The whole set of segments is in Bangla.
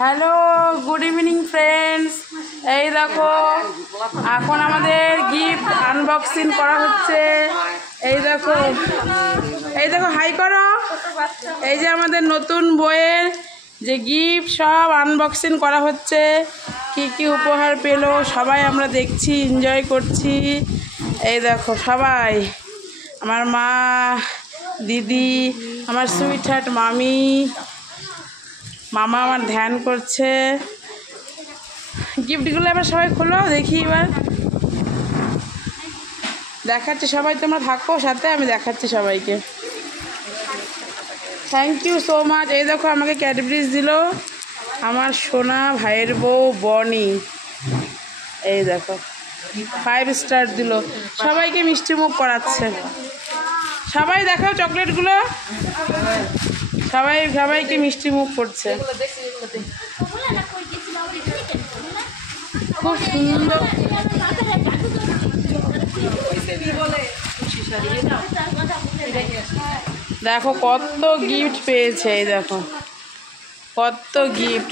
Hello, good evening friends. এই দেখো এখন আমাদের গিফট আনবক্সিং করা হচ্ছে। এই দেখো হাই করো। এই যে আমাদের নতুন বইয়ের যে গিফট সব আনবক্সিং করা হচ্ছে। কি কি উপহার পেলো সবাই আমরা দেখছি, এনজয় করছি। এই দেখো সবাই, আমার মা, দিদি, আমার সুইট হার্ট মামি, মামা আমার ধ্যান করছে। গিফটগুলো এবার সবাই খোলো দেখি, এবার দেখাচ্ছি। সবাই তোমরা থাকো সাথে, আমি দেখাচ্ছি সবাইকে। Thank you so much. এই দেখো আমাকে ক্যাডবেরিজ দিল আমার সোনা ভাইয়ের বউ বনি। এই দেখো 5 স্টার দিল। সবাইকে মিষ্টি মুখ করাচ্ছে। সবাই দেখাও চকলেটগুলো। সবাইকে মিষ্টি মুখ করছে। খুব সুন্দর। দেখো কত গিফট পেয়েছে। এই দেখো কত গিফট।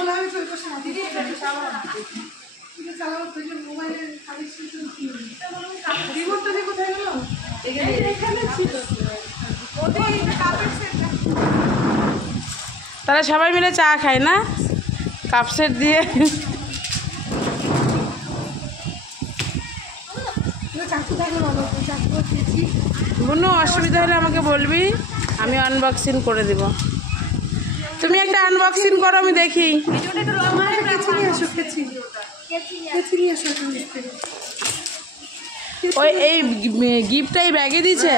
তারা সবাই মিলে চা খায় না, কাপ সেট দিয়ে। কোনো অসুবিধা হলে আমাকে বলবি, আমি আনবক্সিং করে দেব। তুমি একটা আনবক্সিং করো, আমি দেখি। ওই এই গিফটটাই ব্যাগে দিয়েছে।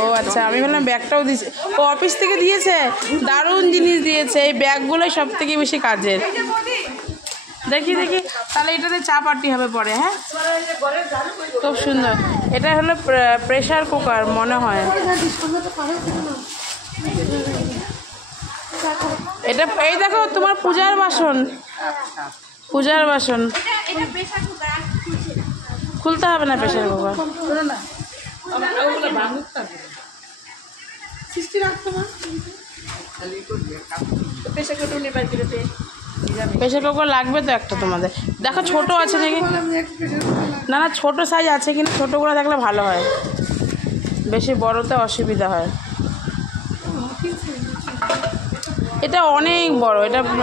ও আচ্ছা, আমি বললাম ব্যাগটাও দিয়েছে। ও অফিস থেকে দিয়েছে। দারুণ জিনিস দিয়েছে। এই ব্যাগগুলোই সব থেকে বেশি কাজের। দেখি তাহলে এটাতে চা পার্টি হবে পরে। হ্যাঁ, খুব সুন্দর। এটা হলো প্রেসার কুকার মনে হয়। এটা এই দেখো তোমার পূজার বাসন। খুলতে হবে না প্রেসার কুকার। প্রেসার কুকার লাগবে তো একটা তোমাদের। দেখো ছোট আছে নাকি। না ছোট সাইজ আছে কিনা। ছোটোগুলো থাকলে ভালো হয়, বেশি বড়তে অসুবিধা হয়। এটা অনেক বড়।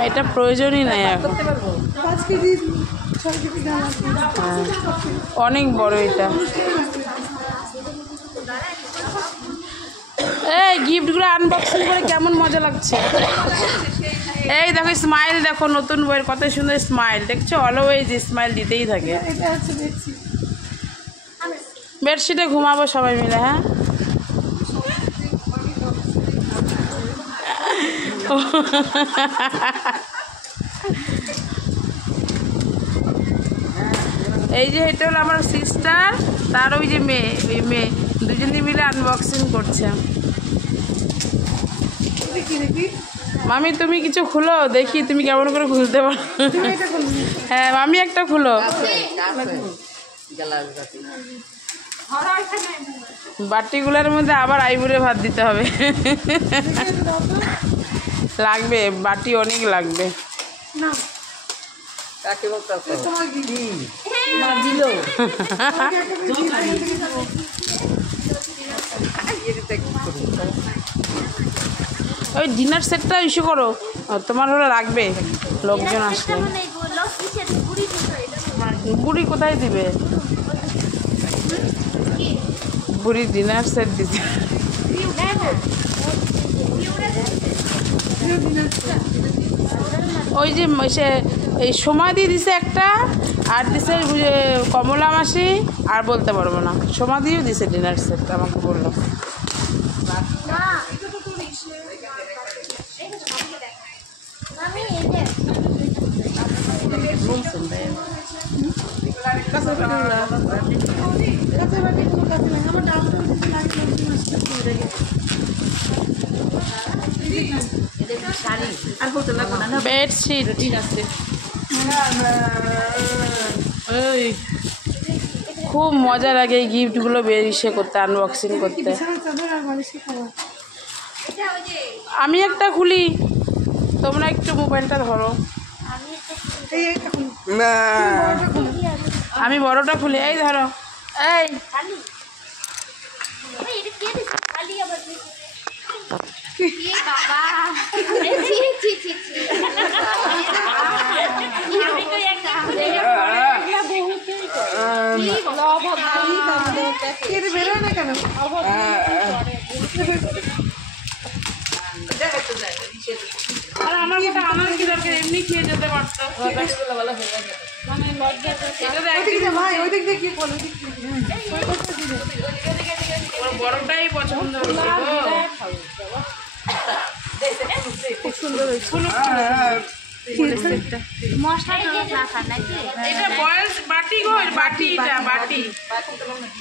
এটা প্রয়োজনই নেই এখন। অনেক বড় এটা। এই গিফটগুলো আনবক্সিং করে কেমন মজা লাগছে। এই দেখো স্মাইল, দেখো নতুন বইয়ের কত সুন্দর স্মাইল। দেখছো, অলওয়েজ স্মাইল দিতেই থাকে। বেডশিটে ঘুমাবো সবাই মিলে। হ্যাঁ, এই যে এটা হলো আমার সিস্টার, তার ওই যে মেয়ে, দুজনে মিলে আনবক্সিং করছে। মামি তুমি কিছু খুলো দেখি, তুমি কেমন করে খুলতে পারো। হ্যাঁ মামি একটা খুলো। বাটিগুলোর মধ্যে আবার আইবুড়ে ভাত দিতে হবে। লাগবে, বাটি অনেক লাগবে। ওই ডিনার সেটটা ইস্যু করো, তোমার হলে লাগবে, লোকজন আসবে। বুড়ি কোথায় দিবে? বুড়ি ডিনার সেট দিতে। ওই যে সে এই সমাধি দিছে একটা, আর দিছে কমলা মাসি, আর বলতে পারবো না। সমাধিও দিছে ডিনার সেট, আমাকে বললো। বেডশিট। খুব মজা লাগে এই গিফটগুলো বেরিয়ে করতে, আনবক্সিং করতে। আমি একটা খুলি, তোমরা একটু মোবাইলটা ধরো। আমি বড়টা খুলি, এই ধরো। এই আমার মতো আমার কি দরকার, এমনি খেয়ে যেতে পারতো। বড়টাই পছন্দ হয়েছে। খুব সুন্দর হয়েছে। এটা বয়স বাটি গো, বাটি, এটা বাটি,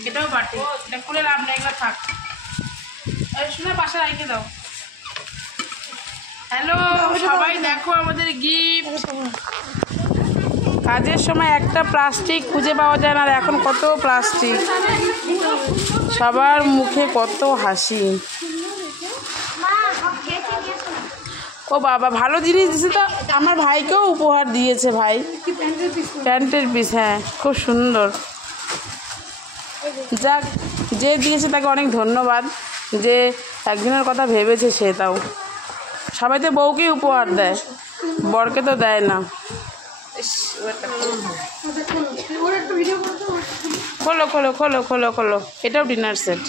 এটাও বাটি। এটা খুলে লাভ নেই, এগুলো থাক। শোনা পাশে রেখে দাও। হ্যালো সবাই, দেখো আমাদের গিফট। কাজের সময় একটা প্লাস্টিক খুঁজে পাওয়া যায় না, আর এখন কত প্লাস্টিক, সবার মুখে কত হাসি। ও বাবা, ভালো জিনিস দিয়েছে তো। আমার ভাইকেও উপহার দিয়েছে ভাই, প্যান্টের পিস। হ্যাঁ, খুব সুন্দর। যাক, যে দিয়েছে তাকে অনেক ধন্যবাদ, যে একজনের কথা ভেবেছে সে। তাও সবাই তো বউকেই উপহার দেয়, বরকে তো দেয় না। খোলো খোলো খোলো খোলো খোলো, এটাও ডিনার সেট।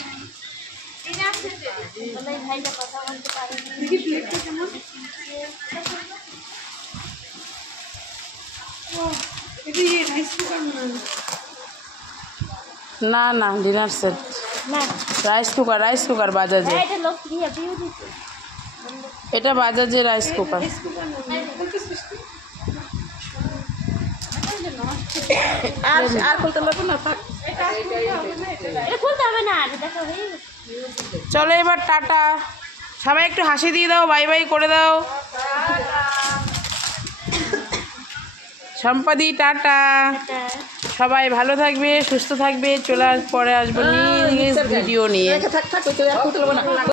না না, dinner set. Rice cooker, rice cooker বাজাজে। এটা বাজাজে রাইস কুকার। আর খুলতে পারবো না, চলো এবার টাটা। সবাই একটু হাসি দিয়ে দাও, বাই বাই করে দাও। সম্পাদি টাটা। সবাই ভালো থাকবে, সুস্থ থাকবে। চলে পরে আসবো নিজ ভিডিও নিয়ে।